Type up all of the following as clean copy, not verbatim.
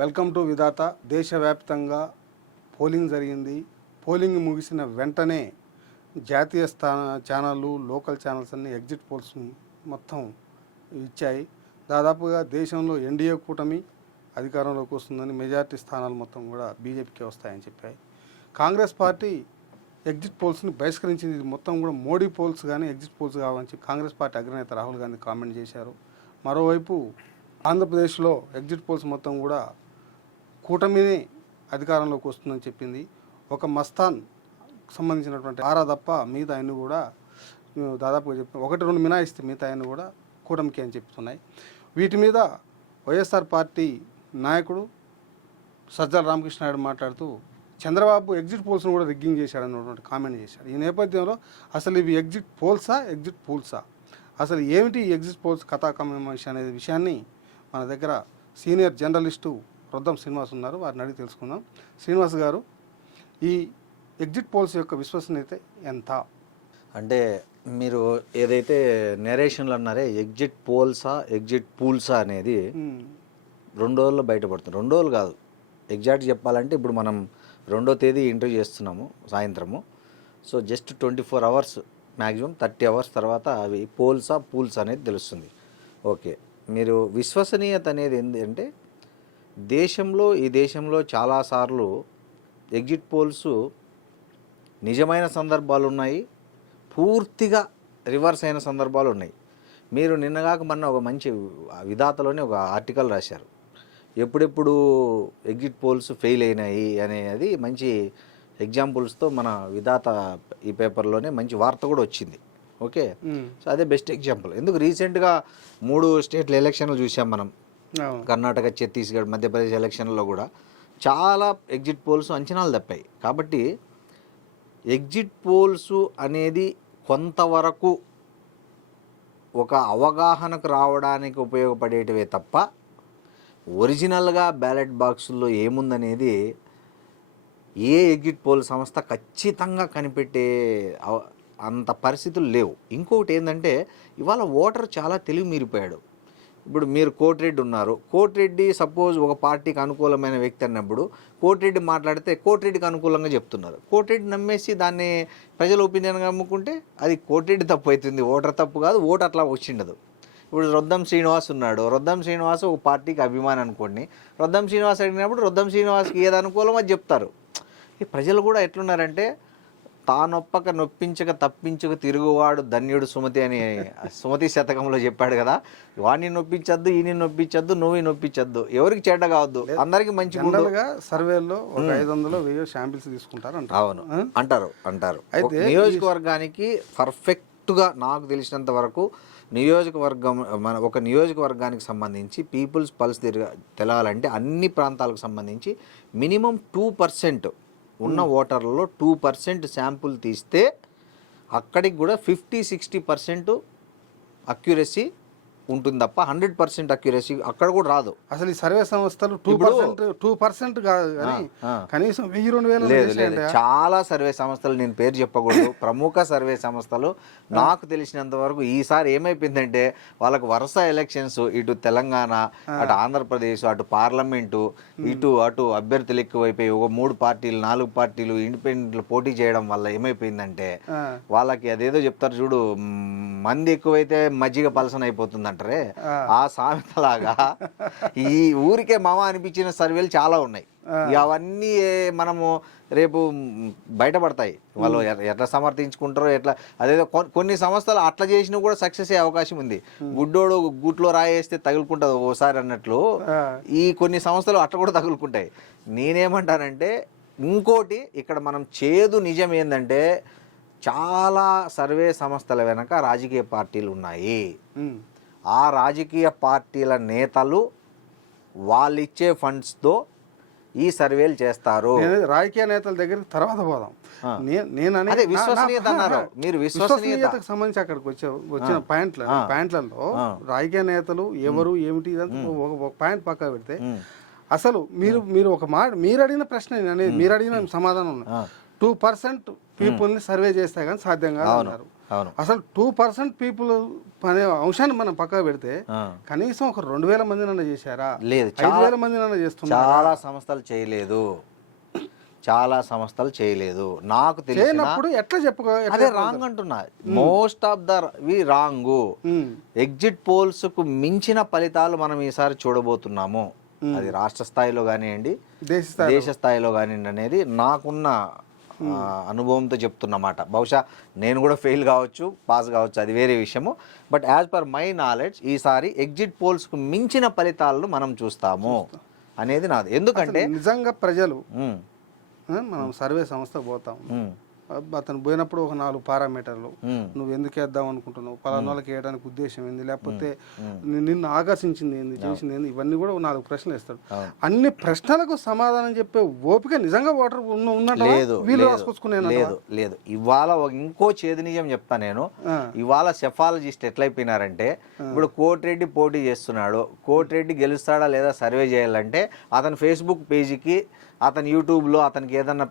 Welcome to విధాత. దేశవ్యాప్తంగా polling జరిగింది. Polling ముగిసిన వెంటనే జాతీయ ఛానళ్ళు, లోకల్ ఛానల్స్ అన్ని ఎగ్జిట్ పోల్స్ మొత్తం ఇచ్చాయి. దాదాపుగా దేశంలో ఎన్డీఏ కూటమి అధికారంలోకి వస్తుందని, మెజారిటీ స్థానాలు మొత్తం కూడా బీజేపీకి వస్తాయని చెప్పాయి. కాంగ్రెస్ పార్టీ ఎగ్జిట్ పోల్స్ని బహిష్కరించింది. ఇది మొత్తం కూడా మోడీ పోల్స్ కానీ ఎగ్జిట్ పోల్స్ కావని చెప్పి కాంగ్రెస్ పార్టీ అగ్రనేత రాహుల్ గాంధీ కామెంట్ చేశారు. మరోవైపు ఆంధ్రప్రదేశ్లో ఎగ్జిట్ పోల్స్ మొత్తం కూడా కూటమిని అధికారంలోకి వస్తుందని చెప్పింది. ఒక మస్తాన్ సంబంధించినటువంటి ఆరా తప్ప మిగతా అన్ని కూడా దాదాపుగా చెప్పి 1-2 మినాయిస్తే మిగతా అన్ని కూడా కూటమికి అని చెప్తున్నాయి. వీటి మీద వైఎస్ఆర్ పార్టీ నాయకుడు సజ్జల రామకృష్ణారెడ్డి మాట్లాడుతూ చంద్రబాబు ఎగ్జిట్ పోల్స్ను కూడా రిగ్గింగ్ చేశాడన్నటువంటి కామెంట్ చేశాడు. ఈ నేపథ్యంలో అసలు ఇవి ఎగ్జిట్ పోల్సా, ఎగ్జిట్ పూల్సా, అసలు ఏమిటి ఎగ్జిట్ పోల్స్ కథాకమేష అనే విషయాన్ని మన దగ్గర సీనియర్ జర్నలిస్టు రొద్దం శ్రీనివాస్ ఉన్నారు. వారిని అడిగి తెలుసుకుందాం. శ్రీనివాస్ గారు, ఈ ఎగ్జిట్ పోల్స్ యొక్క విశ్వసనీయత ఎంత? అంటే మీరు ఏదైతే నెరేషన్లు అన్నారే ఎగ్జిట్ పోల్సా ఎగ్జిట్ పూల్సా అనేది 2 రోజుల్లో బయటపడుతుంది. 2 రోజులు కాదు, ఎగ్జాక్ట్ చెప్పాలంటే ఇప్పుడు మనం 2వ తేదీ ఇంటర్వ్యూ చేస్తున్నాము సాయంత్రము. So just 24 hours, maximum 30 hours తర్వాత అవి పోల్సా పూల్స్ అనేది తెలుస్తుంది. ఓకే, మీరు విశ్వసనీయత అనేది ఏంటంటే ఈ దేశంలో చాలాసార్లు ఎగ్జిట్ పోల్స్ నిజమైన సందర్భాలు ఉన్నాయి, పూర్తిగా రివర్స్ అయిన సందర్భాలు ఉన్నాయి. మీరు నిన్నగాక మొన్న ఒక మంచి విధాతలోనే ఒక ఆర్టికల్ రాశారు, ఎప్పుడెప్పుడు ఎగ్జిట్ పోల్స్ ఫెయిల్ అయినాయి అనేది మంచి ఎగ్జాంపుల్స్తో మన విధాత ఈ పేపర్లోనే మంచి వార్త కూడా వచ్చింది. ఓకే, సో అదే బెస్ట్ ఎగ్జాంపుల్. ఎందుకు రీసెంట్గా 3 స్టేట్ల ఎలక్షన్లు చూసాం మనం, కర్ణాటక, ఛత్తీస్గఢ్, మధ్యప్రదేశ్ ఎలక్షన్లలో కూడా చాలా ఎగ్జిట్ పోల్స్ అంచనాలు తప్పాయి. కాబట్టి ఎగ్జిట్ పోల్స్ అనేది కొంతవరకు ఒక అవగాహనకు రావడానికి ఉపయోగపడేటివే తప్ప ఒరిజినల్గా బ్యాలెట్ బాక్సుల్లో ఏముందనేది ఏ ఎగ్జిట్ పోల్ సంస్థ ఖచ్చితంగా కనిపెట్టే అంత పరిస్థితులు లేవు. ఇంకొకటి ఏంటంటే ఇవాళ ఓటర్ చాలా తెలివి మీరిపోయాడు. ఇప్పుడు మీరు కోటిరెడ్డి ఉన్నారు, కోటిరెడ్డి సపోజ్ ఒక పార్టీకి అనుకూలమైన వ్యక్తి అన్నప్పుడు కోటిరెడ్డి మాట్లాడితే కోటిరెడ్డికి అనుకూలంగా చెప్తున్నారు. కోటిరెడ్డి నమ్మేసి దాన్ని ప్రజల ఒపీనియన్గా అమ్ముకుంటే అది కోటిరెడ్డి తప్పు అవుతుంది, ఓటర్ తప్పు కాదు, ఓటు అట్లా వచ్చిండదు. ఇప్పుడు రొద్దం శ్రీనివాస్ ఉన్నాడు, రొద్దం శ్రీనివాస్ ఒక పార్టీకి అభిమాని అనుకోండి, రొద్దం శ్రీనివాస్ అడిగినప్పుడు రొద్దం శ్రీనివాస్కి ఏది అనుకూలం అది చెప్తారు. ఈ ప్రజలు కూడా ఎట్లున్నారంటే తానొప్పక నొప్పించక తప్పించక తిరుగువాడు ధన్యుడు సుమతి అని సుమతి శతకంలో చెప్పాడు కదా. వాడిని నొప్పించద్దు, ఈయన నొప్పించద్దు, నువ్వు నొప్పించద్దు, ఎవరికి చెడ్డ కావద్దు, అందరికి మంచి. సర్వేలో 500-1000 శాంపిల్స్ తీసుకుంటారు. అవును, అంటారు. నియోజకవర్గానికి పర్ఫెక్ట్గా నాకు తెలిసినంత వరకు ఒక నియోజకవర్గానికి సంబంధించి పీపుల్స్ పల్స్ తెలాలంటే అన్ని ప్రాంతాలకు సంబంధించి మినిమం 2% ఉన్న ఓటర్లలో 2% శాంపుల్ తీస్తే అక్కడికి కూడా 50-60% అక్యురసీ ఉంటుంది తప్ప 100% అక్యురసీ అక్కడ కూడా రాదు. అసలు ఈ సర్వే సంస్థలు 2% కాదు కానీ కనీసం 1000-2000 లేదు. చాలా సర్వే సంస్థలు, నేను పేరు చెప్పకూడదు, ప్రముఖ సర్వే సంస్థలు నాకు తెలిసినంత వరకు ఈసారి ఏమైపోయిందంటే వాళ్ళకు వరుస ఎలక్షన్స్, ఇటు తెలంగాణ, అటు ఆంధ్రప్రదేశ్, అటు పార్లమెంటు, అటు అభ్యర్థులు ఎక్కువైపోయి ఒక 3 పార్టీలు 4 పార్టీలు ఇండిపెండెంట్లు పోటీ చేయడం వల్ల ఏమైపోయిందంటే వాళ్ళకి అదేదో చెప్తారు చూడు, మంది ఎక్కువైతే మజ్జిగ పలసన అయిపోతుందంట. ఆ సామెతలాగా ఈ ఊరికే మామ అనిపించిన సర్వేలు చాలా ఉన్నాయి. అవన్నీ మనము రేపు బయటపడతాయి, వాళ్ళు ఎట్లా సమర్థించుకుంటారో ఎట్లా. అదేదో కొన్ని సంస్థలు అట్లా చేసినా కూడా సక్సెస్ అయ్యే అవకాశం ఉంది. గుడ్డోడు గుట్లో రాయేస్తే తగులుకుంటుంది ఓసారి అన్నట్లు ఈ కొన్ని సంస్థలు అట్లా కూడా తగులుకుంటాయి. నేనేమంటానంటే ఇంకోటి ఇక్కడ మనం చేదు నిజం ఏంటంటే చాలా సర్వే సంస్థల వెనక రాజకీయ పార్టీలు ఉన్నాయి. ఆ రాజకీయ పార్టీల నేతలు వాళ్ళు ఇచ్చే ఫండ్స్తో ఈ సర్వేలు చేస్తారు. రాజకీయ నేతల దగ్గర తర్వాత పోదాం. నేను విశ్వసనీయత అన్నారు, మీరు విశ్వసనీయతకు సంబంధించి అక్కడికి వచ్చిన పాయింట్లలో రాజకీయ నేతలు ఎవరు ఏమిటి ఒక పాయింట్ పక్క పెడితే అసలు మీరు ఒక మీరు అడిగిన ప్రశ్న అనేది, మీరు అడిగిన సమాధానం 2% పీపుల్ని సర్వే చేస్తే కానీ సాధ్యం కాదు అన్నారు. అసలు 2% పీపుల్ అనే అంశాన్ని మనం పక్కకు పెడితే ఆ. కనీసం ఒక 2000 మందినన్నా చేశారా? లేదు, 5000 మందినన్నా చేస్తున్నారు. చాలా సంస్థలు చేయలేదు, చాలా సంస్థలు చేయలేదు. నాకు తెలిసిన చేయనప్పుడు ఎట్లా చెప్పుకో అదే రాంగ్ అంటున్నా. Most of the we wrong. Exit polls కు మించిన ఫలితాలు మనం ఈసారి చూడబోతున్నాము. అది రాష్ట్ర స్థాయిలో కానివ్వండి, దేశ స్థాయిలో కానివ్వండి అనేది నాకున్న అనుభవంతో చెప్తున్నమాట. బహుశా నేను కూడా ఫెయిల్ కావచ్చు, పాస్ కావచ్చు, అది వేరే విషయము. But as per my knowledge ఈసారి ఎగ్జిట్ పోల్స్కు మించిన ఫలితాలను మనం చూస్తాము అనేది నాది. ఎందుకంటే నిజంగా ప్రజలు మనం సర్వే సంస్థ పోతాం, అతను పోయినప్పుడు ఒక 4 పారామీటర్లు, నువ్వు ఎందుకు వేద్దాం అనుకుంటున్నావు, పలానా వాళ్ళకి వేయడానికి ఉద్దేశం ఏంది, లేకపోతే నిన్ను ఆకర్షించింది ఏంది, చేసింది ఏంది, ఇవన్నీ కూడా 4 ప్రశ్నలు ఇస్తాడు. అన్ని ప్రశ్నలకు సమాధానం చెప్పే ఓపిక నిజంగా ఓటర్ లేదు. వీళ్ళు రాసుకొచ్చుకునే లేదు. ఇవాళ ఇంకో చేదు నిజం చెప్తా నేను. ఇవాళ సెఫాలజిస్ట్ ఎట్లయిపోయినారంటే, ఇప్పుడు కోటిరెడ్డి పోటీ చేస్తున్నాడు, కోటిరెడ్డి గెలుస్తాడా లేదా సర్వే చేయాలంటే అతని ఫేస్బుక్ పేజీకి, అతని యూట్యూబ్లో అతనికి ఏదన్నా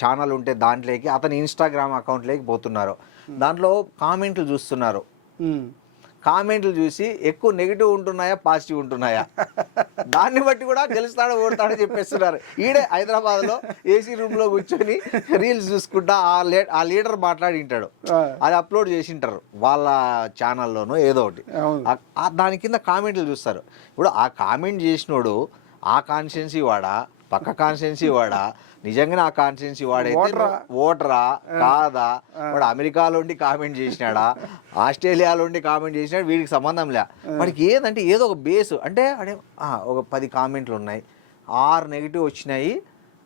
ఛానల్ ఉంటే దాంట్లోకి, అతని ఇన్స్టాగ్రామ్ అకౌంట్లోకి పోతున్నారు. దాంట్లో కామెంట్లు చూస్తున్నారు. కామెంట్లు చూసి ఎక్కువ నెగిటివ్ ఉంటున్నాయా, పాజిటివ్ ఉంటున్నాయా, దాన్ని బట్టి కూడా గెలుస్తాడో ఓడతాడో చెప్పేస్తున్నారు. ఈడే హైదరాబాద్లో ఏసీ రూమ్లో కూర్చొని రీల్స్ చూసుకుంటా ఆ లీడర్ మాట్లాడింటాడు, అది అప్లోడ్ చేసింటారు వాళ్ళ ఛానల్లోనూ ఏదో ఒకటి. దాని కింద కామెంట్లు చూస్తారు. ఇప్పుడు ఆ కామెంట్ చేసినోడు ఆ కాన్స్టిట్యున్సీ వాడా, పక్క కాన్స్టిట్యున్సీ వాడా, నిజంగానే ఆ కాన్స్టిట్యున్సీ వాడైతే ఓటరా కాదా, వాడు అమెరికాలో ఉండి కామెంట్ చేసినాడా, ఆస్ట్రేలియాలో ఉండి కామెంట్ చేసినాడు, వీడికి సంబంధం లే. వాడికి ఏదంటే ఏదో ఒక బేస్ అంటే అడే ఒక 10 కామెంట్లు ఉన్నాయి, 6 నెగిటివ్ వచ్చినాయి,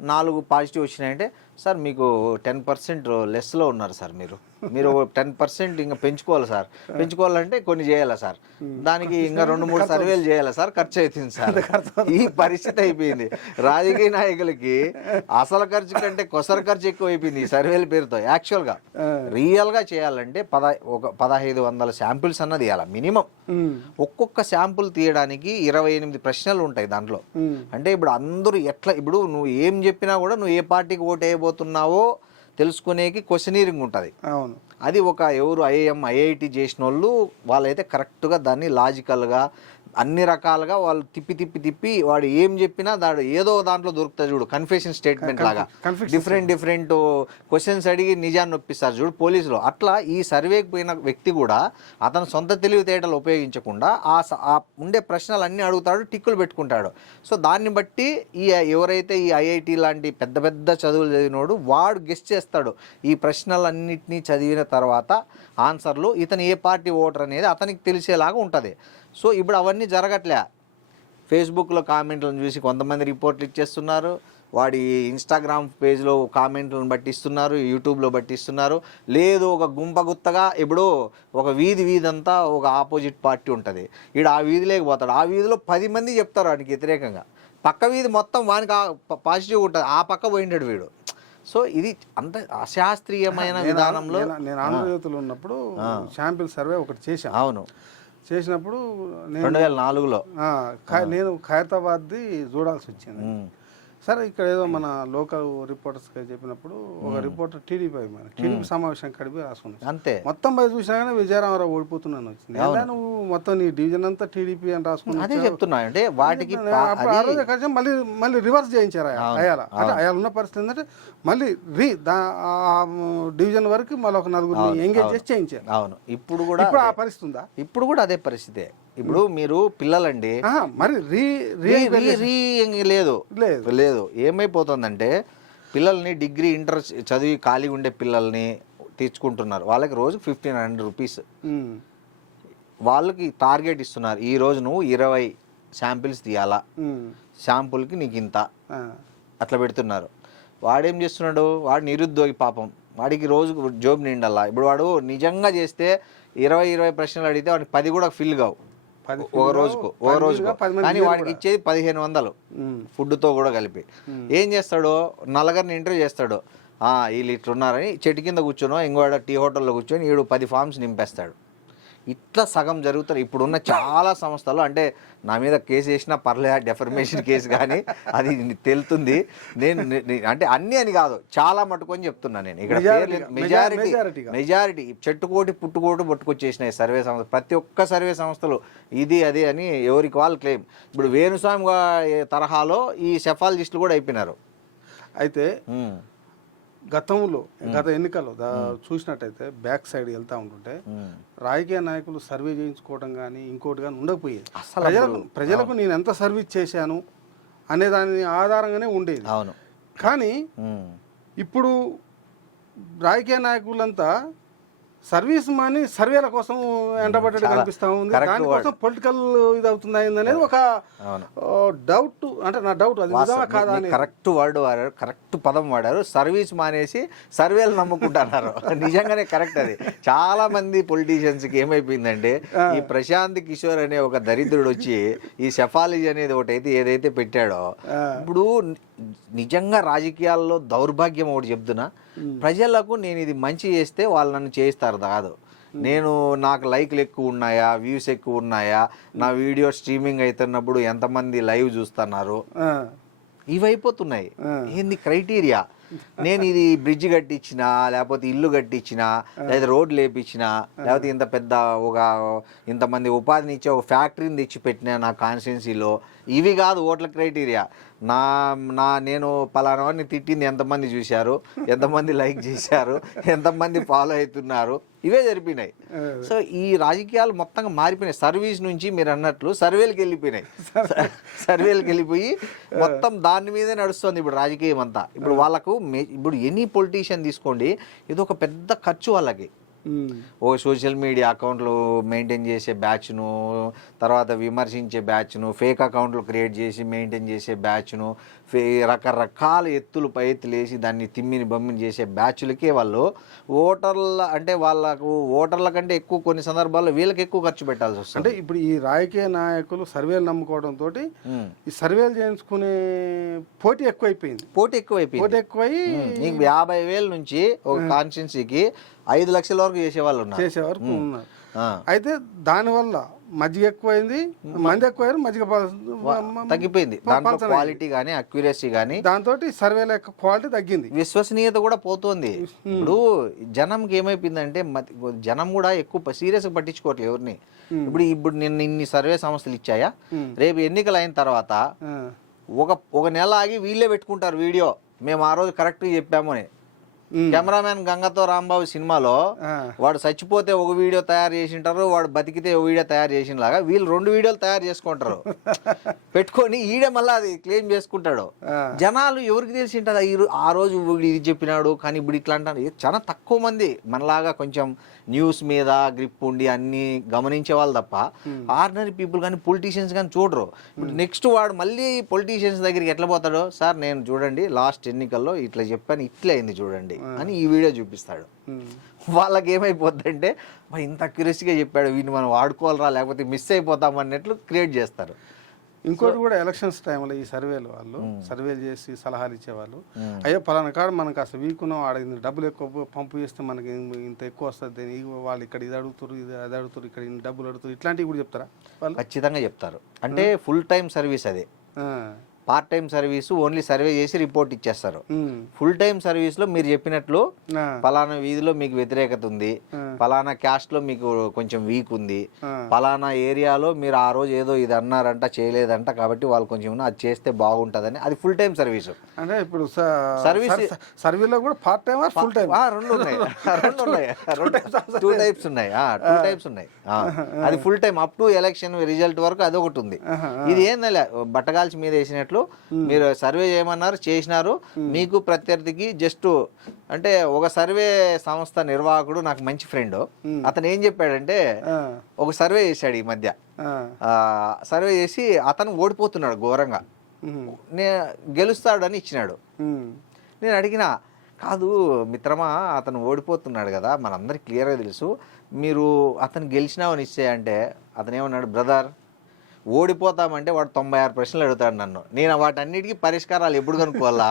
4 పాజిటివ్ వచ్చినాయి అంటే, సార్ మీకు 10% లెస్లో ఉన్నారు సార్, మీరు 10% ఇంకా పెంచుకోవాలి సార్. పెంచుకోవాలంటే కొన్ని చేయాలా సార్, దానికి ఇంకా 2-3 సర్వేలు చేయాలా సార్, ఖర్చు అవుతుంది సార్. ఈ పరిస్థితి అయిపోయింది. రాజకీయ నాయకులకి అసలు ఖర్చు కంటే కొసర ఖర్చు ఎక్కువ అయిపోయింది ఈ సర్వేల పేరుతో. యాక్చువల్గా రియల్గా చేయాలంటే 1500 శాంపిల్స్ అన్నది తీయాలి మినిమం. ఒక్కొక్క శాంపుల్ తీయడానికి 28 ప్రశ్నలు ఉంటాయి దాంట్లో. అంటే ఇప్పుడు అందరూ ఎట్లా, ఇప్పుడు నువ్వు ఏం చెప్పినా కూడా నువ్వు ఏ పార్టీకి ఓటు వేయబోతున్నావో తెలుసుకునేకి క్వశ్చనీరింగ్ ఉంటుంది. అది ఒక ఎవరు ఐఐటి చేసిన వాళ్ళైతే కరెక్ట్గా దాన్ని లాజికల్గా అన్ని రకాలుగా వాళ్ళు తిప్పి వాడు ఏం చెప్పినా దాడు ఏదో దాంట్లో దొరుకుతుంది చూడు, కన్ఫెషన్ స్టేట్మెంట్ లాగా డిఫరెంట్ క్వశ్చన్స్ అడిగి నిజాన్ని ఒప్పిస్తారు చూడు పోలీసులు. అట్లా ఈ సర్వేకి పోయిన వ్యక్తి కూడా అతను సొంత తెలివితేటలు ఉపయోగించకుండా ఆ ఉండే ప్రశ్నలు అన్నీ అడుగుతాడు, టిక్కులు పెట్టుకుంటాడు. సో దాన్ని బట్టి ఎవరైతే ఈ ఐఐటి లాంటి పెద్ద చదువులు చదివినోడు వాడు గెస్ట్ చేస్తాడు. ఈ ప్రశ్నలన్నింటినీ చదివిన తర్వాత ఆన్సర్లు ఇతను ఏ పార్టీ ఓటర్ అనేది అతనికి తెలిసేలాగా ఉంటుంది. సో ఇప్పుడు అవన్నీ జరగట్లే. ఫేస్బుక్లో కామెంట్లను చూసి కొంతమంది రిపోర్ట్లు ఇచ్చేస్తున్నారు, వాడి ఇన్స్టాగ్రామ్ పేజ్లో కామెంట్లను బట్టిస్తున్నారు, యూట్యూబ్లో బట్టిస్తున్నారు. లేదు ఒక గుంపగుత్తగా ఇప్పుడు ఒక వీధి అంతా ఒక ఆపోజిట్ పార్టీ ఉంటుంది, ఈడు ఆ వీధిలోకి పోతాడు, ఆ వీధిలో 10 మంది చెప్తారు వానికి వ్యతిరేకంగా, పక్క వీధి మొత్తం వానికి పాజిటివ్ ఉంటుంది, ఆ పక్క పోయింటాడు వీడు. సో ఇది అంత అశాస్త్రీయమైన విధానంలో. నేను ఆంధ్రజ్యోతిలో ఉన్నప్పుడు శాంపిల్ సర్వే ఒకటి చేశాను. అవును, చేసినప్పుడు 2004లో నేను ఖైరతాబాద్ది చూడాల్సి వచ్చింది. సరే ఇక్కడ ఏదో మన లోకల్ రిపోర్టర్స్గా చెప్పినప్పుడు ఒక రిపోర్టర్ టీడీపీ సమావేశం కడిపి రాసుకున్నాను అంతే. మొత్తం పోయి చూసినా కానీ విజయరామరావు ఓడిపోతున్నాను వచ్చింది. నువ్వు మొత్తం నీ డివిజన్ అంతా టీడీపీ అని రాసుకున్నా. అదే చెప్తున్నా అంటే వాటికి మళ్ళీ రివర్స్ చేయించారు అయాల. అంటే అయాల ఉన్న పరిస్థితి ఏంటంటే మళ్ళీ డివిజన్ వరకు మళ్ళీ ఒక 4 ఎంగేజ్ చేసి చేయించారు. అవును, ఇప్పుడు కూడా ఆ పరిస్థితి ఉందా? ఇప్పుడు కూడా అదే పరిస్థితి. ఇప్పుడు మీరు పిల్లలండి మరి లేదు ఏమైపోతుందంటే, పిల్లల్ని డిగ్రీ ఇంటర్ చదివి ఖాళీ ఉండే పిల్లల్ని తెచ్చుకుంటున్నారు. వాళ్ళకి రోజు 1500 రూపీస్ వాళ్ళకి టార్గెట్ ఇస్తున్నారు. ఈ రోజు నువ్వు 20 శాంపిల్స్ తీయాలా, శాంపుల్కి నీకు ఇంత అట్లా పెడుతున్నారు. వాడేం చేస్తున్నాడు, వాడు నిరుద్యోగి పాపం, వాడికి రోజు జాబ్ నిండాలా. ఇప్పుడు వాడు నిజంగా చేస్తే 20 ప్రశ్నలు అడిగితే వాడికి 10 కూడా ఫిల్ కావు ఒక రోజుకు. కానీ వాడికి ఇచ్చేది 1500 ఫుడ్తో కూడా కలిపి. ఏం చేస్తాడు, నలుగురిని ఇంటర్వ్యూ చేస్తాడు, వీళ్ళు ఇట్లున్నారని చెట్టు కింద కూర్చొని ఇంకోడ టీ హోటల్లో కూర్చొని 10 ఫామ్స్ నింపేస్తాడు. ఇట్లా సగం జరుగుతారు. ఇప్పుడున్న చాలా సంస్థలు అంటే నా మీద కేసు వేసినా పర్లే, డెఫర్మేషన్ కేసు కానీ అది తెలుతుంది. నేను అంటే అన్నీ అని కాదు, చాలా మటుకొని చెప్తున్నా నేను ఇక్కడ. మెజారిటీ చెట్టుకోటి పుట్టుకోటి పట్టుకొచ్చేసినాయి సర్వే సంస్థ, ప్రతి ఒక్క సర్వే సంస్థలు ఇది అది అని ఎవరికి వాళ్ళు క్లెయిమ్. ఇప్పుడు వేణుస్వామి తరహాలో ఈ సెఫాలజిస్టులు కూడా అయిపోయినారు. అయితే గతంలో గత ఎన్నికల్లో చూసినట్టయితే బ్యాక్ సైడ్ వెళ్తా ఉంటుంటే రాజకీయ నాయకులు సర్వే చేయించుకోవడం కానీ ఇంకోటి కానీ ఉండకపోయేది. ప్రజలకు నేను ఎంత సర్వీస్ చేశాను అనే దాని ఆధారంగానే ఉండేది. అవును. కానీ ఇప్పుడు రాజకీయ నాయకులంతా సర్వీస్ మాని సర్వేల కోసం ఎండబడ్డట్టు కనిపిస్తా ఉంది. దానికోసం పొలిటికల్ ఇది అవుతుంది అనేది ఒక డౌట్. అంటే నా డౌట్ అది నిజమా కాదా అని. కరెక్ట్ వర్డ్ వాడారు, కరెక్ట్ పదం వాడారు. సర్వీస్ మానేసి సర్వేలు నమ్ముకుంటున్నారు. నిజంగానే కరెక్ట్. అది చాలా మంది పొలిటీషియన్స్కి ఏమైపోయిందంటే ఈ ప్రశాంత్ కిషోర్ అనే ఒక దరిద్రుడు వచ్చి ఈ సెఫాలజీ అనేది ఒకటైతే ఏదైతే పెట్టాడో, ఇప్పుడు నిజంగా రాజకీయాల్లో దౌర్భాగ్యం ఒకటి చెప్తున్నా, ప్రజలకు నేను ఇది మంచి చేస్తే వాళ్ళు నన్ను చేయిస్తారు కాదు. నేను నాకు లైక్లు ఎక్కువ ఉన్నాయా, వ్యూస్ ఎక్కువ ఉన్నాయా, నా వీడియో స్ట్రీమింగ్ అవుతున్నప్పుడు ఎంతమంది లైవ్ చూస్తున్నారు, ఇవి అయిపోతున్నాయి. ఏంది క్రైటీరియా? నేను ఇది బ్రిడ్జ్ కట్టించినా, లేకపోతే ఇల్లు కట్టించినా, లేదా రోడ్లు వేపించినా, లేకపోతే ఇంత పెద్ద ఇంతమంది ఉపాధిని ఇచ్చే ఒక ఫ్యాక్టరీని తెచ్చిపెట్టినా నా కాన్స్టిట్యున్సీలో, ఇవి కాదు ఓట్ల క్రైటీరియా. నేను పలానా వాడిని తిట్టింది ఎంతమంది చూశారు, ఎంతమంది లైక్ చేశారు, ఎంతమంది ఫాలో అవుతున్నారు, ఇవే జరిపినాయి. సో ఈ రాజకీయాలు మొత్తంగా మారిపోయినాయి. సర్వీస్ నుంచి మీరు అన్నట్లు సర్వేలకు వెళ్ళిపోయినాయి. సర్వేలకు వెళ్ళిపోయి మొత్తం దాని మీదే నడుస్తుంది ఇప్పుడు రాజకీయం అంతా. ఇప్పుడు వాళ్ళకు ఇప్పుడు ఎనీ పొలిటీషియన్ తీసుకోండి, ఇది ఒక పెద్ద ఖర్చు వాళ్ళకి. ఓ సోషల్ మీడియా అకౌంట్లు మెయింటైన్ చేసే బ్యాచ్ను, తర్వాత విమర్శించే బ్యాచ్ను, ఫేక్ అకౌంట్లు క్రియేట్ చేసి మెయింటైన్ చేసే బ్యాచ్ను, రకరకాల ఎత్తులు పై ఎత్తులు వేసి దాన్ని తిమ్మిని బమ్మిని చేసే బ్యాచ్లకే వాళ్ళు ఓటర్ల కంటే ఎక్కువ కొన్ని సందర్భాల్లో వీళ్ళకి ఎక్కువ ఖర్చు పెట్టాల్సి వస్తుంది. అంటే ఇప్పుడు ఈ రాజకీయ నాయకులు సర్వేలు నమ్ముకోవడంతో ఈ సర్వేలు చేయించుకునే పోటీ ఎక్కువైపోయింది. పోటీ ఎక్కువై నీకు 50,000 నుంచి ఒక కాన్స్టిట్యున్సీకి 5 లక్షల వరకు చేసేవాళ్ళు ఉన్నారు. అయితే దానివల్ల మజ్జిగ ఎక్కువైంది, మంది ఎక్కువైంది, మజ్జిగ తగ్గిపోయింది. దాంట్లో క్వాలిటీ కానీ అక్యురసీ కానీ, దాంతో సర్వేల యొక్క క్వాలిటీ తగ్గింది, విశ్వసనీయత కూడా పోతుంది. ఇప్పుడు జనంకి ఏమైపోయిందంటే జనం కూడా ఎక్కువ సీరియస్గా పట్టించుకోవట్లేదు ఎవరిని. ఇప్పుడు నిన్న ఇన్ని సర్వే సంస్థలు ఇచ్చాయా, రేపు ఎన్నికలు అయిన తర్వాత ఒక నెల ఆగి వీళ్ళే పెట్టుకుంటారు వీడియో, మేము ఆ రోజు కరెక్ట్గా చెప్పాము అని. కెమెరామెన్ గంగతో రాంబాబు సినిమాలో వాడు చచ్చిపోతే ఒక వీడియో తయారు చేసింటారు, వాడు బతికితే ఒక వీడియో తయారు చేసినలాగా వీళ్ళు 2 వీడియోలు తయారు చేసుకుంటారు పెట్టుకొని, ఈడే మళ్ళీ అది క్లెయిమ్ చేసుకుంటాడు. జనాలు ఎవరికి తెలిసి ఉంటుంది ఆ రోజు ఇది చెప్పినాడు కానీ ఇప్పుడు ఇట్లా అంటారు. చాలా తక్కువ మంది మనలాగా కొంచెం న్యూస్ మీద గ్రిప్ ఉండి అన్ని గమనించే వాళ్ళు తప్ప ఆర్డినరీ పీపుల్ కానీ పొలిటీషియన్స్ కానీ చూడరు. నెక్స్ట్ వాడు మళ్ళీ పొలిటీషియన్స్ దగ్గరికి ఎట్లా పోతాడో, సార్ నేను చూడండి లాస్ట్ ఎన్నికల్లో ఇట్లా చెప్పాను, ఇట్లా అయింది చూడండి అని ఈ వీడియో చూపిస్తాడు. వాళ్ళకి ఏమైపోద్దంటే ఇంత అక్యురసీగా చెప్పాడు, వీడిని మనం వాడుకోవాలరా లేకపోతే మిస్ అయిపోతాం అన్నట్లు క్రియేట్ చేస్తారు. ఇంకోటి కూడా ఎలక్షన్స్ టైంలో ఈ సర్వేలు సర్వేలు చేసి సలహాలు ఇచ్చేవాళ్ళు, అయ్యో పలానా కాడ మనకు అసలు వీకున్నాం, ఆడ డబ్బులు ఎక్కువ పంపు చేస్తే మనకి ఇంత ఎక్కువ వస్తుంది, వాళ్ళు ఇక్కడ ఇది అడుగుతారు, అది అడుగుతారు, ఇక్కడ ఇన్ని డబ్బులు అడుగుతారు, ఇట్లాంటివి కూడా చెప్తారా? వాళ్ళు ఖచ్చితంగా చెప్తారు. అంటే ఫుల్ టైం సర్వీస్ అదే. Part time service only survey చేసి రిపోర్ట్ ఇచ్చేస్తారు. ఫుల్ టైం సర్వీస్ లో మీరు చెప్పినట్లు పలానా వీధిలో మీకు వ్యతిరేకత ఉంది, పలానా క్యాస్ట్ లో మీకు కొంచెం వీక్ ఉంది, పలానా ఏరియాలో మీరు ఆ రోజు ఏదో ఇది అన్నారంట చేయలేదంట కాబట్టి వాళ్ళు కొంచెం అది చేస్తే బాగుంటదని, అది ఫుల్ టైం సర్వీసు. అంటే ఇప్పుడు సర్వీలో కూడా పార్ట్ టైం ఫుల్ టైం రెండు ఉన్నాయి. 2 టైప్స్ ఉన్నాయి. అది full time up to election result వరకు అది ఒకటి ఉంది. ఇది ఏందలే బట్టగాల్చి మీద వేసినట్లు మీరు సర్వే చేయమన్నారు, చేసినారు. మీకు ప్రత్యర్థికి జస్ట్ అంటే ఒక సర్వే సంస్థ నిర్వాహకుడు నాకు మంచి ఫ్రెండ్, అతను ఏం చెప్పాడంటే ఒక సర్వే చేశాడు ఈ మధ్య. సర్వే చేసి అతను ఓడిపోతున్నాడు ఘోరంగా, గెలుస్తాడని ఇచ్చినాడు. నేను అడిగినా, కాదు మిత్రమా అతను ఓడిపోతున్నాడు కదా మనందరికి క్లియర్గా తెలుసు, మీరు అతను గెలిచినావని ఇస్తే అంటే అతను ఏమన్నాడు, బ్రదర్ ఓడిపోతామంటే వాడు 96 ప్రశ్నలు అడుగుతాడు నన్ను. నేను వాటన్నిటికీ పరిష్కారాలు ఎప్పుడు కనుక్కోవాలా?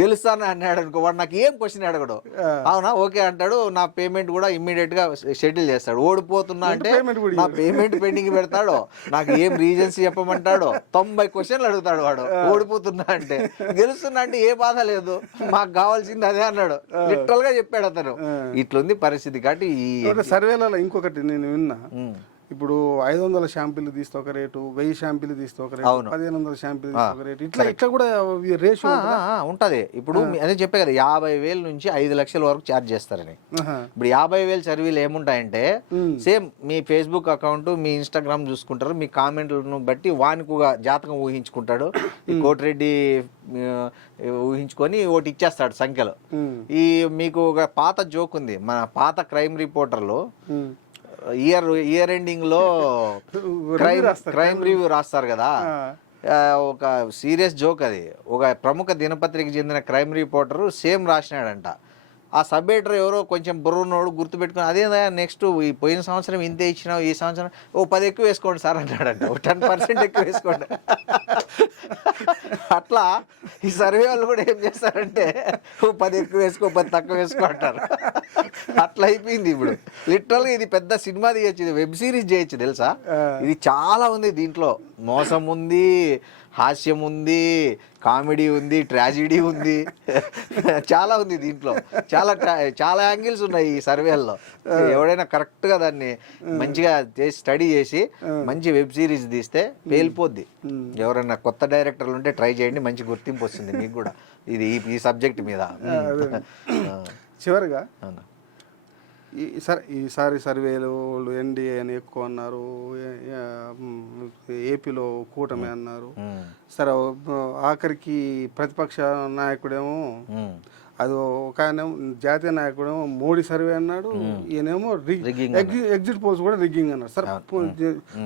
గెలుస్తాను అన్నాడు అనుకో, వాడు నాకు ఏం క్వశ్చన్ అడగడు. అవునా ఓకే అంటాడు, నా పేమెంట్ కూడా ఇమ్మీడియట్గా షెడ్యూల్ చేస్తాడు. ఓడిపోతున్నా అంటే నా పేమెంట్ పెండింగ్ పెడతాడు, నాకు ఏం రీజన్స్ చెప్పమంటాడు, 90 క్వశ్చన్లు అడుగుతాడు వాడు. ఓడిపోతున్నా అంటే, గెలుస్తున్నా అంటే ఏ బాధ లేదు, మాకు కావాల్సింది అదే అన్నాడు. లిటరల్ గా చెప్పాడు అతను. ఇట్లుంది పరిస్థితి. కాబట్టి ఈ సర్వేలలో ఇంకొకటి నేను విన్నా, ఇప్పుడు 500 షాంపూలు తీస్తే ఒక రేటు, 1000 షాంపూలు తీస్తే ఒక రేటు, 1500 షాంపూలు తీస్తే ఒక రేటు, ఇట్లా కూడా రేషియో ఉంటది. ఇప్పుడు అదే చెప్పే కదా, 50,000 నుంచి 5 లక్షల వరకు ఛార్జ్ చేస్తారని. ఇప్పుడు 50,000 సర్వీలు ఏముంటాయంటే, సేమ్ మీ ఫేస్బుక్ అకౌంట్, మీ ఇన్స్టాగ్రామ్ చూసుకుంటారు, మీ కామెంట్లను బట్టి వానికి ఒక జాతకం ఊహించుకుంటాడు. ఈ కోటిరెడ్డి ఊహించుకొని ఒకటి ఇచ్చేస్తాడు సంఖ్యలో. ఈ మీకు ఒక పాత జోక్ ఉంది, మన పాత క్రైమ్ రిపోర్టర్లు ఇయర్ ఎండింగ్ లో క్రైమ్ రివ్యూ రాస్తారు కదా, ఒక సీరియస్ జోక్ అది. ఒక ప్రముఖ దినపత్రిక చెందిన క్రైమ్ రిపోర్టర్ సేమ్ రాసినాడంట. ఆ సబ్ ఎడిటర్ ఎవరో కొంచెం బుర్రున్నోడు గుర్తుపెట్టుకుని, అదేదా నెక్స్ట్ ఈ పోయిన సంవత్సరం ఇంతే ఇచ్చినావు, ఈ సంవత్సరం 10 ఎక్కువ వేసుకోండి సార్ అన్నాడంట, 10% ఎక్కువ వేసుకోండి. అట్లా ఈ సర్వే వాళ్ళు కూడా ఏం చేస్తారంటే, 10 ఎక్కువ వేసుకో, 10 తక్కువ వేసుకో అంటారు. అట్లా అయిపోయింది ఇప్పుడు. లిటరల్గా ఇది పెద్ద సినిమా తీయచ్చు, ఇది వెబ్ సిరీస్ చేయొచ్చు తెలుసా. ఇది చాలా ఉంది దీంట్లో, మోసం ఉంది, హాస్యం ఉంది, కామెడీ ఉంది, ట్రాజిడీ ఉంది, చాలా ఉంది దీంట్లో. చాలా యాంగిల్స్ ఉన్నాయి ఈ సర్వేల్లో. ఎవడైనా కరెక్ట్గా దాన్ని మంచిగా స్టడీ చేసి మంచి వెబ్ సిరీస్ తీస్తే పేలిపోద్ది. ఎవరైనా కొత్త డైరెక్టర్లు ఉంటే ట్రై చేయండి, మంచి గుర్తింపు వస్తుంది మీకు కూడా ఇది ఈ సబ్జెక్ట్ మీద. చివరిగా ఈసారి సర్వేలు ఎన్డీఏ అని ఎక్కువ అన్నారు, ఏపీలో కూటమి అన్నారు. సరే ఆఖరికి ప్రతిపక్ష నాయకుడేమో, అది ఒక ఆయన జాతీయ నాయకుడేమో మోడీ సర్వే అన్నాడు, ఈయనేమో ఎగ్జిట్ పోల్స్ కూడా రిగ్గింగ్ అన్నాడు. సరే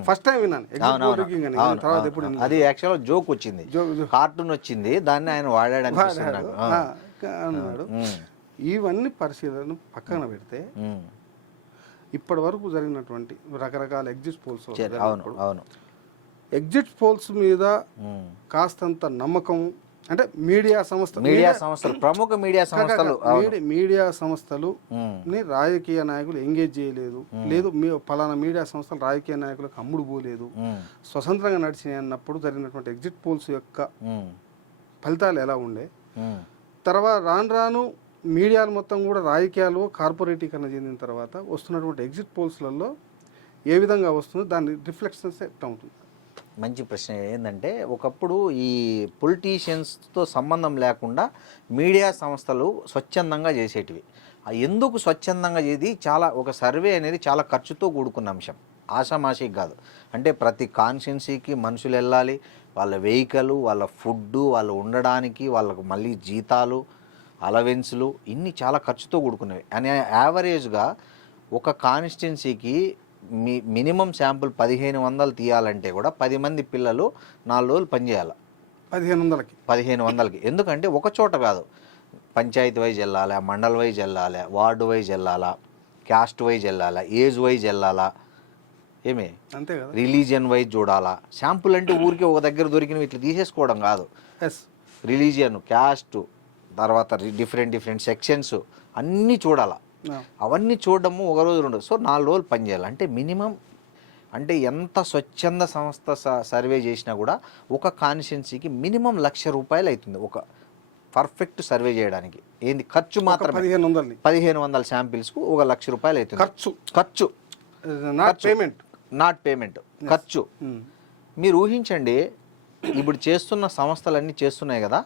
ఫస్ట్ టైం విన్నాను ఎగ్జిట్ పోల్ రిగ్గింగ్ అని, తర్వాత ఎప్పుడు అది యాక్చువల్గా జోక్ వచ్చింది, కార్టూన్ వచ్చింది, దాన్ని ఆయన వాడాడు అన్నాడు. ఇవన్నీ పరిశీలన పక్కన పెడితే ఇప్పటి వరకు జరిగినటువంటి రకరకాల ఎగ్జిట్ పోల్స్, ఎగ్జిట్ పోల్స్ మీద కాస్తంత నమ్మకం, అంటే మీడియా సంస్థలు ప్రముఖ మీడియా సంస్థలు రాజకీయ నాయకులు ఎంగేజ్ చేయలేదు, లేదు ఫలానా మీడియా సంస్థలు రాజకీయ నాయకులకు అమ్ముడు పోలేదు, స్వతంత్రంగా నడిచినాయి అన్నప్పుడు జరిగినటువంటి ఎగ్జిట్ పోల్స్ యొక్క ఫలితాలు ఎలా ఉండే, తర్వాత రాను మీడియాలు మొత్తం కూడా రాజకీయాలు కార్పొరేటీకరణ చెందిన తర్వాత వస్తున్నటువంటి ఎగ్జిట్ పోల్స్లలో ఏ విధంగా వస్తుందో దాని రిఫ్లెక్షన్స్ ఎట్లా ఉంటుంది? మంచి ప్రశ్న. ఏంటంటే, ఒకప్పుడు ఈ పొలిటీషియన్స్తో సంబంధం లేకుండా మీడియా సంస్థలు స్వచ్ఛందంగా చేసేటివి. ఎందుకు స్వచ్ఛందంగా చేది, చాలా ఒక సర్వే అనేది చాలా ఖర్చుతో కూడుకున్న అంశం, ఆషామాషికి కాదు. అంటే ప్రతి కాన్స్టిట్యున్సీకి మనుషులు వెళ్ళాలి, వాళ్ళ వెహికల్, వాళ్ళ ఫుడ్డు, వాళ్ళు ఉండడానికి, వాళ్ళకు మళ్ళీ జీతాలు, అలవెన్స్లు, ఇన్ని చాలా ఖర్చుతో కూడుకున్నవి. అనే యావరేజ్గా ఒక కాన్స్టిట్యున్సీకి మినిమం శాంపుల్ 1500 తీయాలంటే కూడా 10 మంది పిల్లలు 4 రోజులు పనిచేయాలి 1500కి. ఎందుకంటే ఒక చోట కాదు, పంచాయతీ వైజ్ వెళ్ళాలా, మండల్ వైజ్ వెళ్ళాలా, వార్డు వైజ్ వెళ్ళాలా, క్యాస్ట్ వైజ్ వెళ్ళాలా, ఏజ్ వైజ్ వెళ్ళాలా, ఏమి అంతే కదా, రిలీజియన్ వైజ్ చూడాలా. శాంపుల్ అంటే ఊరికి ఒక దగ్గర దొరికినవి ఇట్లా తీసేసుకోవడం కాదు. రిలీజియన్, క్యాస్ట్, తర్వాత డిఫరెంట్ సెక్షన్స్ అన్నీ చూడాలా. అవన్నీ చూడడము ఒక రోజు 2 రోజు, సో 4 రోజులు పనిచేయాలి. అంటే మినిమం, అంటే ఎంత స్వచ్ఛంద సంస్థ సర్వే చేసినా కూడా ఒక కాన్స్టిట్యున్సీకి మినిమం ₹1,00,000 అవుతుంది ఒక పర్ఫెక్ట్ సర్వే చేయడానికి. ఏంది ఖర్చు మాత్రం 1500 శాంపిల్స్కు ఒక ₹1,00,000 అవుతుంది ఖర్చు, నాట్ పేమెంట్, ఖర్చు. మీరు ఊహించండి, ఇప్పుడు చేస్తున్న సంస్థలన్నీ చేస్తున్నాయి కదా,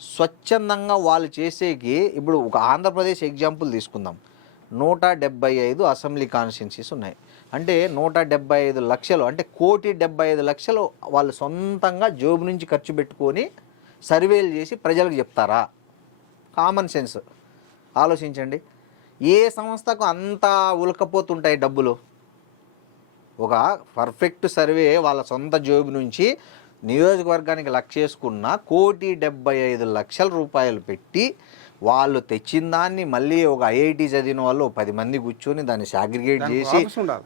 స్వచ్ఛందంగా వాళ్ళు చేసేకి. ఇప్పుడు ఒక ఆంధ్రప్రదేశ్ ఎగ్జాంపుల్ తీసుకుందాం, 175 అసెంబ్లీ కాన్స్టిట్యున్సీస్ ఉన్నాయి. అంటే 175 లక్షలు, అంటే 1,75,00,000 వాళ్ళు సొంతంగా జోబు నుంచి ఖర్చు పెట్టుకొని సర్వేలు చేసి ప్రజలకు చెప్తారా? కామన్ సెన్స్ ఆలోచించండి. ఏ సంస్థకు అంత ఉలకపోతుంటాయి డబ్బులు? ఒక పర్ఫెక్ట్ సర్వే వాళ్ళ సొంత జోబు నుంచి నియోజకవర్గానికి 1,00,000 వేసుకున్న ₹1,75,00,000 పెట్టి వాళ్ళు తెచ్చిన దాన్ని మళ్ళీ ఒక ఐఐటి చదివిన వాళ్ళు 10 మంది కూర్చొని దాన్ని సాగ్రిగేట్ చేసి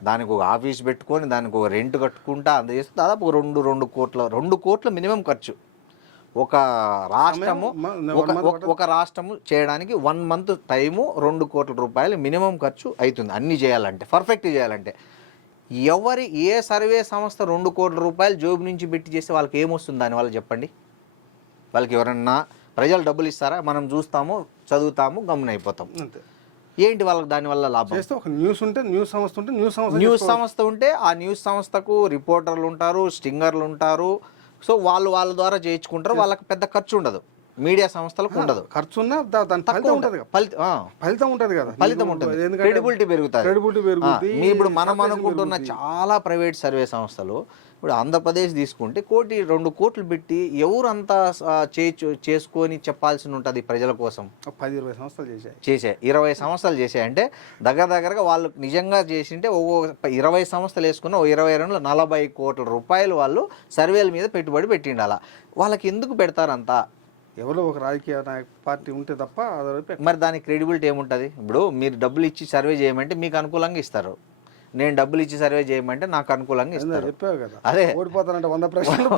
దానికి ఒక ఆఫీస్ పెట్టుకొని దానికి ఒక రెంట్ కట్టుకుంటా అందజేస్తే దాదాపు ఒక 2 కోట్ల మినిమం ఖర్చు. ఒక రాష్ట్రము చేయడానికి 1 మంత్ టైము 2 కోట్ల రూపాయలు మినిమం ఖర్చు అవుతుంది అన్నీ చేయాలంటే, పర్ఫెక్ట్ చేయాలంటే. ఏ సర్వే సంస్థ 2 కోట్ల రూపాయలు జోబు నుంచి పెట్టి చేస్తే వాళ్ళకి ఏమొస్తుంది దానివల్ల చెప్పండి? వాళ్ళకి ఎవరన్నా ప్రజలు డబ్బులు ఇస్తారా? మనం చూస్తాము, చదువుతాము, గమనైపోతాం. ఏంటి వాళ్ళకి దానివల్ల లాభం? ఒక న్యూస్ ఉంటే న్యూస్ సంస్థ ఉంటే ఆ న్యూస్ సంస్థకు రిపోర్టర్లు ఉంటారు, స్టింగర్లు ఉంటారు. సో వాళ్ళ ద్వారా చేయించుకుంటారు. వాళ్ళకి పెద్ద ఖర్చు ఉండదు. మీడియా సంస్థలకు ఉండదు. ఖర్చు ఉన్నా ఫలితం ఉంటుంది, క్రెడిబిలిటీ పెరుగుతుంది. ఇప్పుడు మనం అనుకుంటున్న చాలా ప్రైవేట్ సర్వే సంస్థలు ఇప్పుడు ఆంధ్రప్రదేశ్ తీసుకుంటే 2 కోట్లు పెట్టి ఎవరంతా చేసుకొని చెప్పాల్సి ఉంటుంది ప్రజల కోసం? 10-20 సంస్థలు చేశాయి 20 సంస్థలు చేశాయి. అంటే దగ్గరగా వాళ్ళు నిజంగా చేసింటే 20 సంస్థలు వేసుకున్న 22 40 కోట్ల రూపాయలు వాళ్ళు సర్వేల మీద పెట్టుబడి పెట్టిండాల. వాళ్ళకి ఎందుకు పెడతారంతా? ఎవరో ఒక రాజకీయ పార్టీ ఉంటే తప్ప. మరి దానికి క్రెడిబిలిటీ ఏముంటుంది? ఇప్పుడు మీరు డబ్బులు ఇచ్చి సర్వే చేయమంటే మీకు అనుకూలంగా ఇస్తారు, నేను డబ్బులు ఇచ్చి సర్వే చేయమంటే నాకు అనుకూలంగా ఇస్తారు. చెప్పావు కదా, అదే ఓడిపోతానంటే 100 ప్రశ్నలు,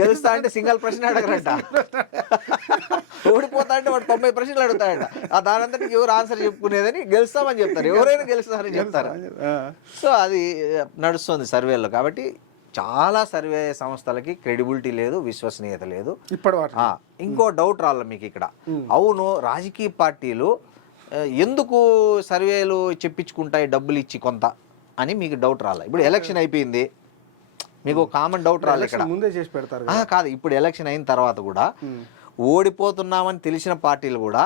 గెలుస్తా అంటే సింగిల్ ప్రశ్న అడగరంట, ఓడిపోతా అంటే వాడు 90 ప్రశ్నలు అడుగుతాడంట. దానంతటి ఎవరు ఆన్సర్ చెప్పుకునేదని గెలుస్తామని చెప్తారు, ఎవరైనా గెలుస్తామని చెప్తారు. సో అది నడుస్తుంది సర్వేలో. కాబట్టి చాలా సర్వే సంస్థలకి క్రెడిబిలిటీ లేదు, విశ్వసనీయత లేదు. ఇంకో డౌట్ రావాలి మీకు ఇక్కడ. అవును, రాజకీయ పార్టీలు ఎందుకు సర్వేలు చెప్పించుకుంటాయి డబ్బులు ఇచ్చి కొంత అని మీకు డౌట్ రాలే? ఇప్పుడు ఎలక్షన్ అయిపోయింది, మీకు కామన్ డౌట్ రాలే ఇక్కడ? ముందే చేసి పెడతారు కాదు, ఇప్పుడు ఎలక్షన్ అయిన తర్వాత కూడా ఓడిపోతున్నామని తెలిసిన పార్టీలు కూడా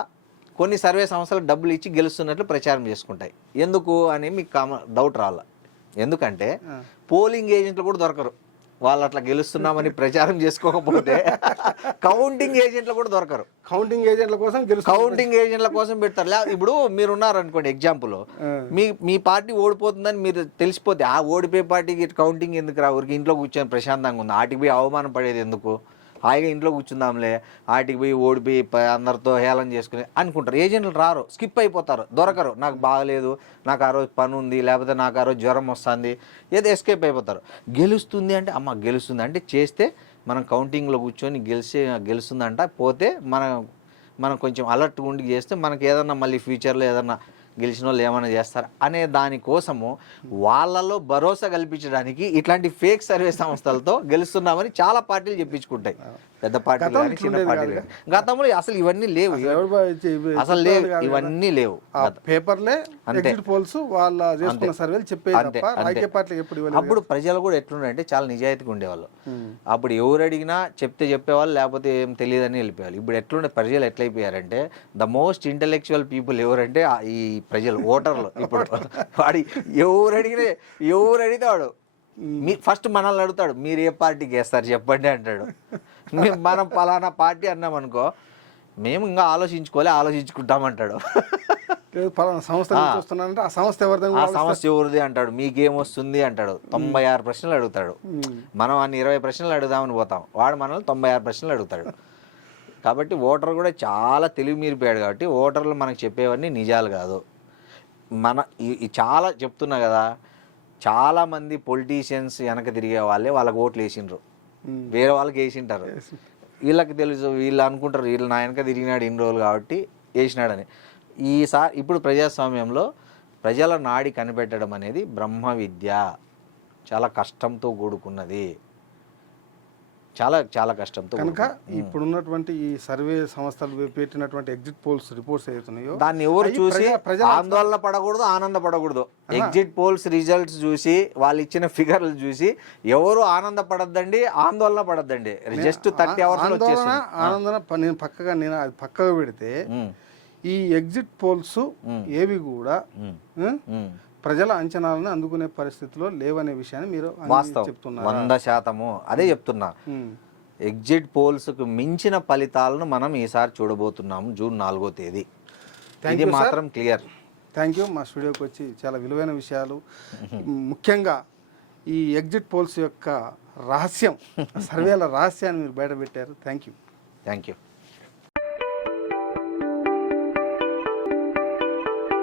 కొన్ని సర్వే సంస్థలకు డబ్బులు ఇచ్చి గెలుస్తున్నట్లు ప్రచారం చేసుకుంటాయి. ఎందుకు అని మీకు కామన్ డౌట్ రాలే? ఎందుకంటే పోలింగ్ ఏజెంట్లు కూడా దొరకరు. వాళ్ళు అట్లా గెలుస్తున్నామని ప్రచారం చేసుకోకపోతే కౌంటింగ్ ఏజెంట్లు కూడా దొరకరు. కౌంటింగ్ ఏజెంట్ల కోసం పెడతారు. ఇప్పుడు మీరు ఉన్నారనుకోండి, ఎగ్జాంపుల్, మీ పార్టీ ఓడిపోతుందని మీరు తెలిసిపోతే ఆ ఓడిపోయే పార్టీకి కౌంటింగ్ ఎందుకు రా, ఊరికి ఇంట్లో కూర్చొని ప్రశాంతంగా ఉంది, ఆటికి పోయి అవమానం పడేది ఎందుకు, హాయిగా ఇంట్లో కూర్చుందాంలే, ఆటికి పోయి ఓడిపోయి అందరితో హేళన చేసుకుని అనుకుంటారు. ఏజెంట్లు రారు, స్కిప్ అయిపోతారు, దొరకరు. నాకు బాగలేదు, నాకు ఆ రోజు పని ఉంది, లేకపోతే నాకు ఆ రోజు జ్వరం వస్తుంది, ఏదో ఎస్కేప్ అయిపోతారు. గెలుస్తుంది అంటే అమ్మ గెలుస్తుంది అంటే చేస్తే మనం కౌంటింగ్లో కూర్చొని గెలుస్తుందంట, పోతే మనం కొంచెం అలర్ట్గా ఉండి చేస్తే మనకి ఏదన్నా మళ్ళీ ఫ్యూచర్లో ఏదన్నా గెలిచిన వాళ్ళు ఏమైనా చేస్తారు అనే దానికోసము వాళ్ళలో భరోసా కల్పించడానికి ఇట్లాంటి ఫేక్ సర్వే సంస్థలతో గెలుస్తున్నామని చాలా పార్టీలు చెప్పించుకుంటాయి. పెద్ద పార్టీలు కానీ చిన్న పార్టీలు కానీ. గతంలో అసలు ఇవన్నీ లేవు, అసలు లేవు, ఇవన్నీ లేవు. పేపర్లే ఎగ్జిట్ పోల్స్ వాళ్ళ చేసుకున్న సర్వేలు చెప్పేది. అప్పుడు ప్రజలు కూడా ఎట్లుండే చాలా నిజాయితీగా ఉండేవాళ్ళు. అప్పుడు ఎవరు అడిగినా చెప్పేవాళ్ళు, లేకపోతే ఏం తెలియదని వెళ్ళిపోయారు. ఇప్పుడు ఎట్లుండే ప్రజలు ఎట్లయిపోయారంటే ద మోస్ట్ ఇంటెలెక్చువల్ పీపుల్ ఎవరంటే ఈ ప్రజలు, ఓటర్లు. ఇప్పుడు వాడి ఎవరు అడిగితే వాడు ఫస్ట్ మనల్ని అడుగుతాడు, మీరు ఏ పార్టీకి వేస్తారు చెప్పండి అంటాడు. మనం పలానా పార్టీ అన్నాం అనుకో, మేము ఇంకా ఆలోచించుకుంటామంటాడు. ఆ సంస్థ ఎవరిది అంటాడు, మీకేమొస్తుంది అంటాడు. 96 ప్రశ్నలు అడుగుతాడు. మనం అన్ని 20 ప్రశ్నలు అడుగుదామని పోతాం, వాడు మనల్ని 96 ప్రశ్నలు అడుగుతాడు. కాబట్టి ఓటర్ కూడా చాలా తెలివి మీరిపోయాడు. కాబట్టి ఓటర్లు మనకు చెప్పేవన్నీ నిజాలు కాదు. చాలా చెప్తున్నా కదా, చాలామంది పొలిటీషియన్స్ వెనక తిరిగే వాళ్ళకి ఓట్లు వేసిండ్రు, వేరే వాళ్ళకి వేసింటారు. వీళ్ళకి తెలుసు, వీళ్ళు అనుకుంటారు వీళ్ళు నా వెనక తిరిగినాడు ఇన్ని రోజులు కాబట్టి వేసినాడని. ఇప్పుడు ప్రజాస్వామ్యంలో ప్రజల నాడి కనిపెట్టడం అనేది బ్రహ్మ విద్య, చాలా కష్టంతో కూడుకున్నది, చాలా కష్టంతో. కనుక ఇప్పుడున్నటువంటి ఈ సర్వే సంస్థలు పెట్టినటువంటి ఎగ్జిట్ పోల్స్ రిపోర్ట్స్ అవుతున్నాయో దాన్ని ఎవరు చూసి ఆందోళన పడకూడదు, ఆనందపడకూడదు. ఎగ్జిట్ పోల్స్ రిజల్ట్స్ చూసి వాళ్ళు ఇచ్చిన ఫిగర్లు చూసి ఎవరు ఆనందపడద్దండి, ఆందోళన పడద్దండి. జస్ట్ 30 hours ఆనందన నేను అది పక్కగా పెడితే ఈ ఎగ్జిట్ పోల్స్ ఏవి కూడా ప్రజల అంచనాలను అందుకునే పరిస్థితిలో లేవనే విషయాన్ని మీరు చెప్తున్నారు. 100% అదే చెప్తున్నా. ఎగ్జిట్ పోల్స్కు మించిన ఫలితాలను మనం ఈసారి చూడబోతున్నాము జూన్ 4వ తేదీ. ఇది మాత్రం క్లియర్. Thank you. మా స్టూడియోకి వచ్చి చాలా విలువైన విషయాలు, ముఖ్యంగా ఈ ఎగ్జిట్ పోల్స్ యొక్క రహస్యం, సర్వేల రహస్యాన్ని మీరు బయటపెట్టారు. Thank you.